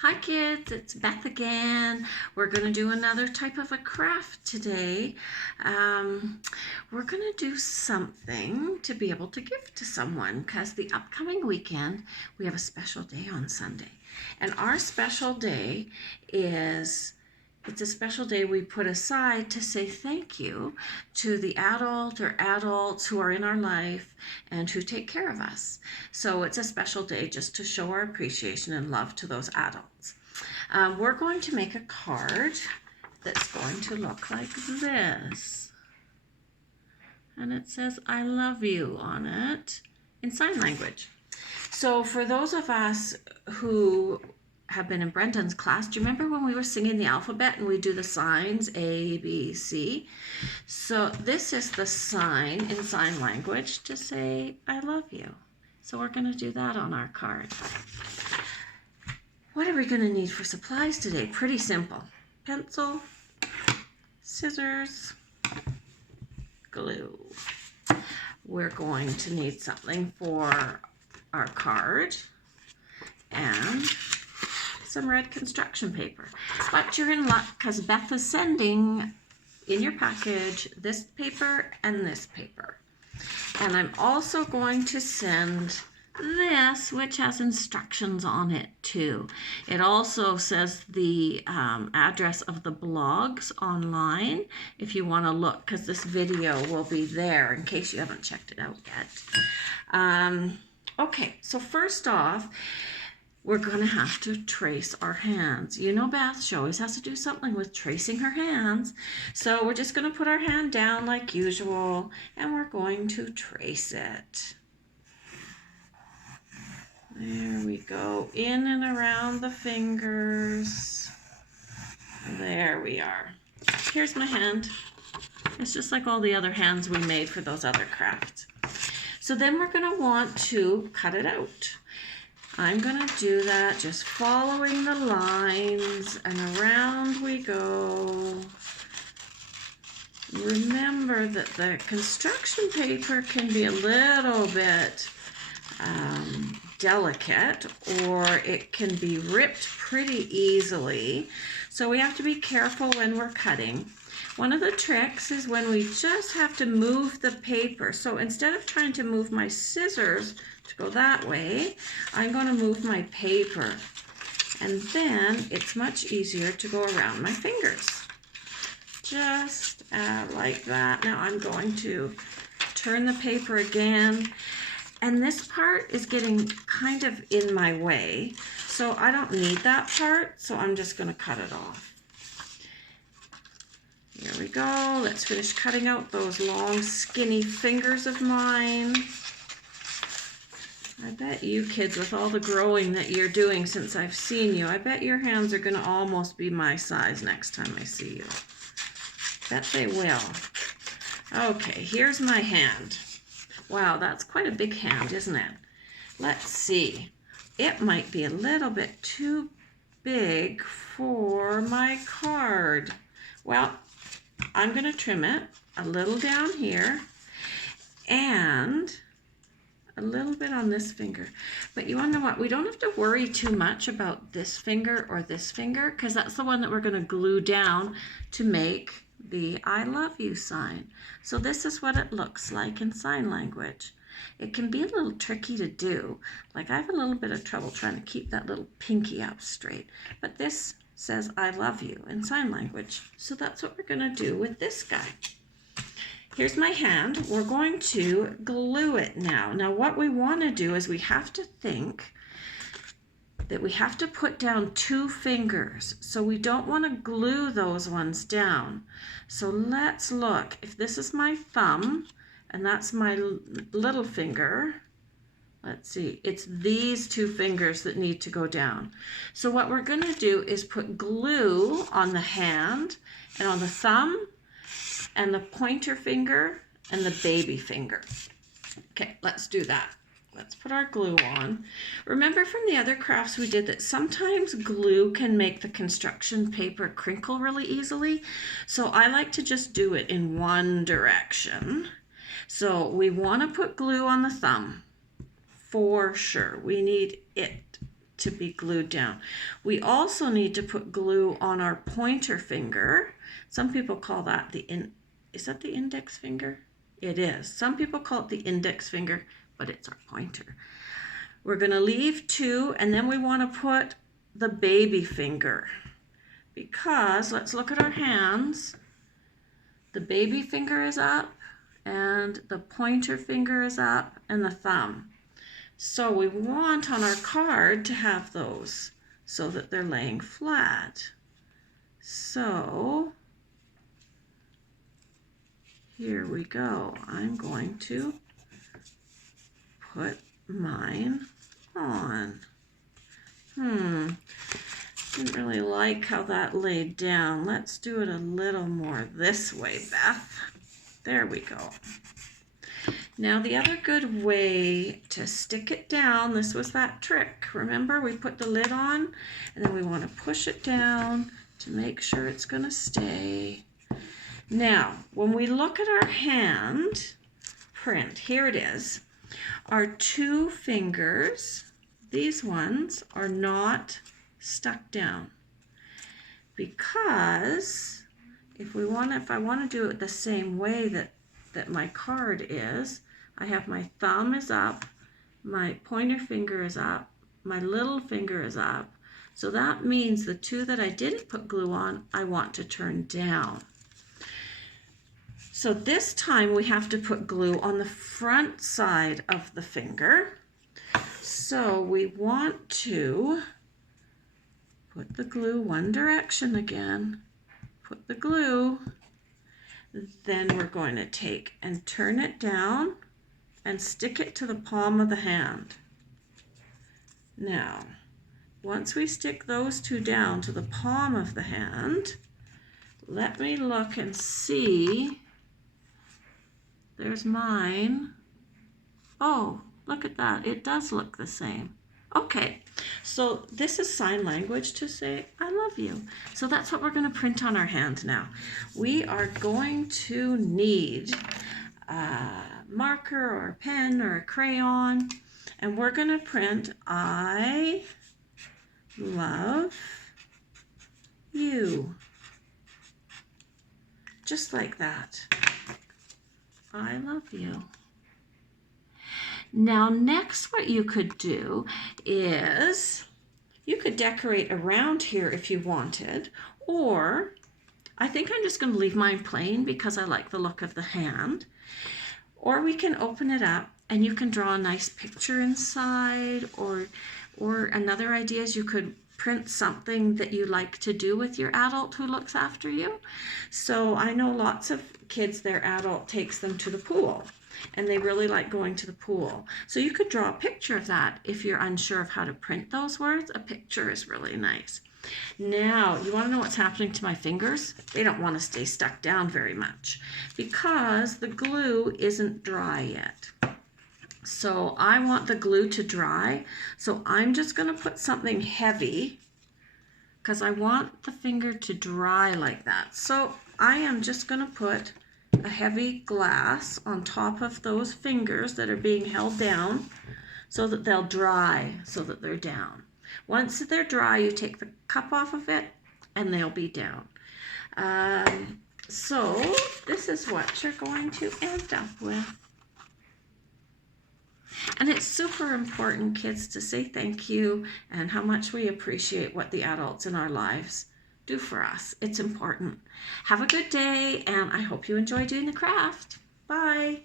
Hi kids, it's Beth again. We're going to do another type of a craft today. We're going to do something to be able to give to someone because the upcoming weekend we have a special day on Sunday. And our special day it's a special day we put aside to say thank you to the adult or adults who are in our life and who take care of us. So it's a special day just to show our appreciation and love to those adults. We're going to make a card that's going to look like this. And it says, I love you on it in sign language. So for those of us who have been in Brendan's class, do you remember when we were singing the alphabet and we do the signs A, B, C? So this is the sign in sign language to say I love you. So we're going to do that on our card. What are we going to need for supplies today? Pretty simple. Pencil, scissors, glue. We're going to need something for our card and some red construction paper. But you're in luck because Beth is sending in your package this paper and this paper. And I'm also going to send this, which has instructions on it too. It also says the address of the blogs online if you want to look, because this video will be there in case you haven't checked it out yet. Okay, so first off, we're going to have to trace our hands. You know Beth, she always has to do something with tracing her hands. So we're just going to put our hand down like usual, and we're going to trace it. There we go, in and around the fingers. There we are. Here's my hand. It's just like all the other hands we made for those other crafts. So then we're going to want to cut it out. I'm going to do that just following the lines, and around we go. Remember that the construction paper can be a little bit delicate, or it can be ripped pretty easily. So we have to be careful when we're cutting. One of the tricks is when we just have to move the paper. So instead of trying to move my scissors to go that way, I'm going to move my paper. And then it's much easier to go around my fingers. Just like that. Now I'm going to turn the paper again. And this part is getting kind of in my way. So I don't need that part. So I'm just going to cut it off. Here we go. Let's finish cutting out those long, skinny fingers of mine. I bet you kids, with all the growing that you're doing since I've seen you, I bet your hands are going to almost be my size next time I see you. Bet they will. Okay, here's my hand. Wow, that's quite a big hand, isn't it? Let's see. It might be a little bit too big for my card. Well, I'm going to trim it a little down here and a little bit on this finger. But you want to know what? We don't have to worry too much about this finger or this finger, because that's the one that we're going to glue down to make the I love you sign. So this is what it looks like in sign language. It can be a little tricky to do. Like I have a little bit of trouble trying to keep that little pinky up straight. But this says I love you in sign language. So that's what we're going to do with this guy. Here's my hand. We're going to glue it now. Now what we want to do is we have to think that we have to put down two fingers. So we don't want to glue those ones down. So let's look. If this is my thumb and that's my little finger, let's see, it's these two fingers that need to go down. So what we're going to do is put glue on the hand and on the thumb and the pointer finger and the baby finger. Okay, let's do that. Let's put our glue on. Remember from the other crafts we did that sometimes glue can make the construction paper crinkle really easily. So I like to just do it in one direction. So we want to put glue on the thumb for sure. We need it to be glued down. We also need to put glue on our pointer finger. Some people call that is that the index finger? It is. Some people call it the index finger, but it's our pointer. We're going to leave 2, and then we want to put the baby finger, because let's look at our hands. The baby finger is up, and the pointer finger is up, and the thumb. So we want on our card to have those so that they're laying flat. So here we go. I'm going to put mine on. Didn't really like how that laid down. Let's do it a little more this way, Beth. There we go. Now the other good way to stick it down, this was that trick. Remember, we put the lid on, and then we want to push it down to make sure it's going to stay. Now, when we look at our hand print, here it is. Our 2 fingers, these ones, are not stuck down, because if I want to do it the same way that my card is, I have my thumb is up, my pointer finger is up, my little finger is up. So that means the 2 that I didn't put glue on, I want to turn down. So this time we have to put glue on the front side of the finger. So we want to put the glue one direction again, put the glue, then we're going to take and turn it down and stick it to the palm of the hand. Now, once we stick those 2 down to the palm of the hand, let me look and see. There's mine. Oh, look at that. It does look the same. Okay, so this is sign language to say, I love you. So that's what we're going to print on our hand now. We are going to need a marker or a pen or a crayon, and we're going to print, I love you. Just like that. I love you. Now next, what you could do is you could decorate around here if you wanted, or I think I'm just going to leave mine plain because I like the look of the hand. Or we can open it up and you can draw a nice picture inside, or another idea is you could print something that you like to do with your adult who looks after you. So I know lots of kids, their adult takes them to the pool, and they really like going to the pool. So you could draw a picture of that if you're unsure of how to print those words. A picture is really nice. Now, you want to know what's happening to my fingers? They don't want to stay stuck down very much because the glue isn't dry yet. So I want the glue to dry. So I'm just going to put something heavy because I want the finger to dry like that. So I am just going to put a heavy glass on top of those fingers that are being held down so that they'll dry, so that they're down. Once they're dry, you take the cup off of it and they'll be down. So this is what you're going to end up with. And it's super important, kids, to say thank you and how much we appreciate what the adults in our lives do for us. It's important. Have a good day, and I hope you enjoy doing the craft. Bye.